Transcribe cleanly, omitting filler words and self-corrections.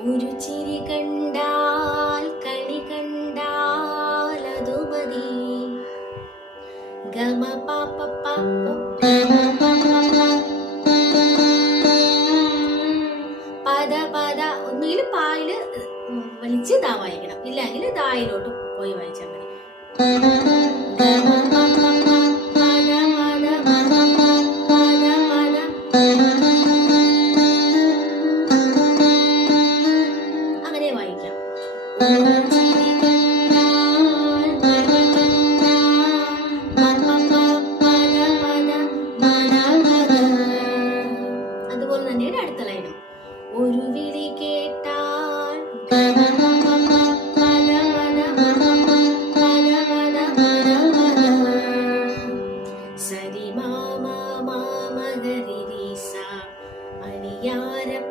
ഒരു ചിരി കണ്ടാൽ കണി കണ്ടാൽ അതു മതി. ഗമ പാപ്പ പദ പദ. ഒന്നുകിൽ പായില് വലിച്ച് ദാ വായിക്കണം, ഇല്ലെങ്കിൽ ദായിലോട്ട് പോയി വായിച്ചാൽ മതി. അങ്ങനെ വായിക്കാം. അതുപോലെ തന്നെയാണ് അടുത്ത ലൈനും. ഒരു വിളി കേട്ടാൽ സരി മാമ മാമഗരിസ അണിയാരപ്പന്തലിനു